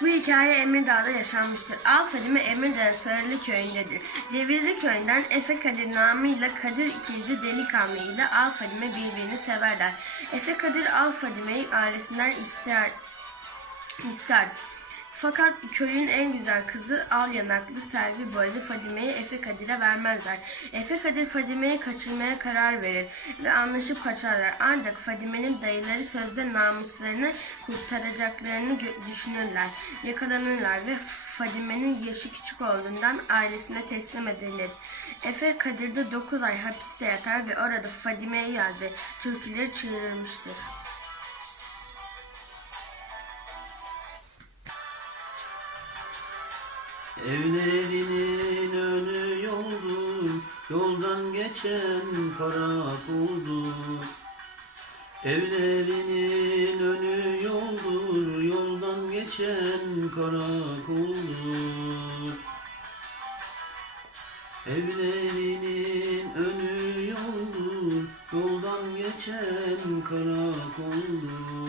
Bu hikaye Emirdağ'da yaşanmıştır. Al Fadime Emirdağ Sarılı köyündedir. Cevizli köyünden Efe Kadir namıyla Kadir ikinci delikanlı ile Al Fadime birbirini severler. Efe Kadir Al Fadime'yi ailesinden ister. ister. Fakat köyün en güzel kızı al yanaklı Selvi boylu Fadime'yi Efe Kadir'e vermezler. Efe Kadir Fadime'yi kaçırmaya karar verir ve anlaşıp kaçarlar. Ancak Fadime'nin dayıları sözde namuslarını kurtaracaklarını düşünürler. Yakalanırlar ve Fadime'nin yaşı küçük olduğundan ailesine teslim edilir. Efe Kadir de 9 ay hapiste yatar ve orada Fadime'ye yazdı. Türküleri çığırmıştır. Evlerinin önü yoldur, yoldan geçen karakoldur. Evlerinin önü yoldur, yoldan geçen karakoldur. Evlerinin önü yoldur, yoldan geçen karakoldur.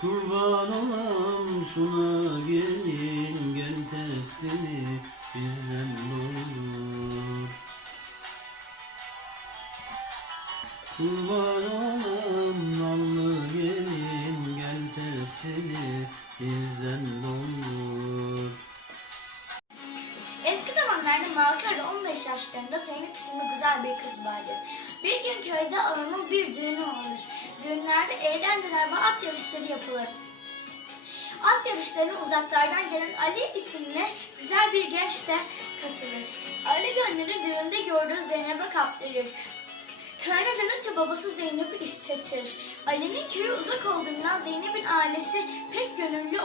Kurban olam suna gelin gel teslimi bizden olur. Kurban olam nallı gelin gel teslimi bizden olur. Malkara'da 15 yaşlarında Zeynep isimli güzel bir kız vardı. Bir gün köyde ağanın bir düğünü olur. Düğünlerde eğlenceler ve at yarışları yapılır. At yarışlarına uzaklardan gelen Ali isimli güzel bir genç de katılır. Ali gönlünü düğünde gördüğü Zeynep'e kaptırır. Köyüne dönünce babası Zeynep'i istetir. Ali'nin köyü uzak olduğundan Zeynep'in ailesi pek gönüllü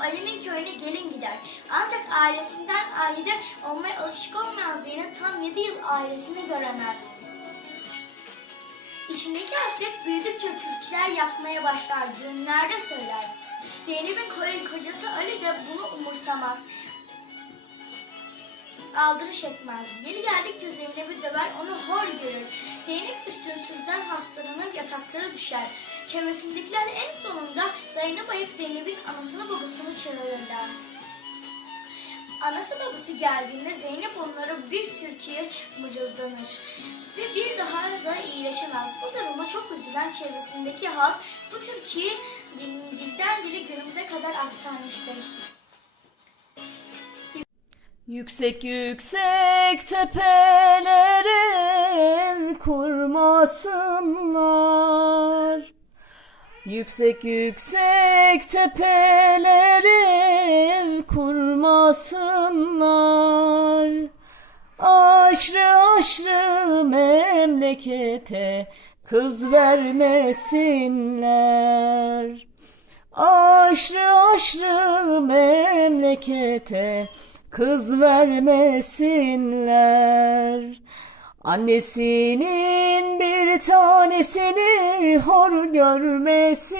Ali'nin köyüne gelin gider. Ancak ailesinden ayrı olmaya alışık olmayan Zeynep tam 7 yıl ailesini göremez. İçindeki hasret büyüdükçe türküler yapmaya başlar, düğünlerde söyler. Zeynep'in ko- kocası Ali de bunu umursamaz. Aldırış etmez. Yeri geldikçe Zeynep'i döver, onu hor görür. Zeynep üstünsüzden hastalanır, yataklara düşer. Çevresindekiler en sonunda dayanamayıp Zeynep'in anasını babasını çağırırlar. Anası babası geldiğinde Zeynep onlara bir türküye mırıldanır ve bir daha da iyileşemez. Bu duruma çok üzülen çevresindeki halk bu türküyü dil- dilden dile günümüze kadar aktarmıştır. Yüksek yüksek tepelerin kurmasınlar. Yüksek yüksek tepelerin kurmasınlar. Aşrı aşrı memlekete kız vermesinler. Aşrı aşrı memlekete kız vermesinler. Annesinin bir tanesini hor görmesinler.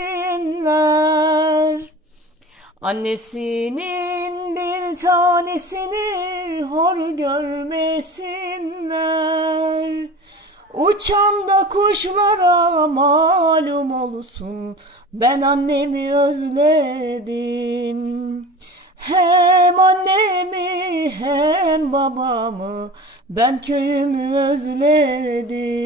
Annesinin bir tanesini hor görmesinler. Uçan da kuşlara malum olsun ben annemi özledim. Hem annemi hem babamı ben köyümü özledim.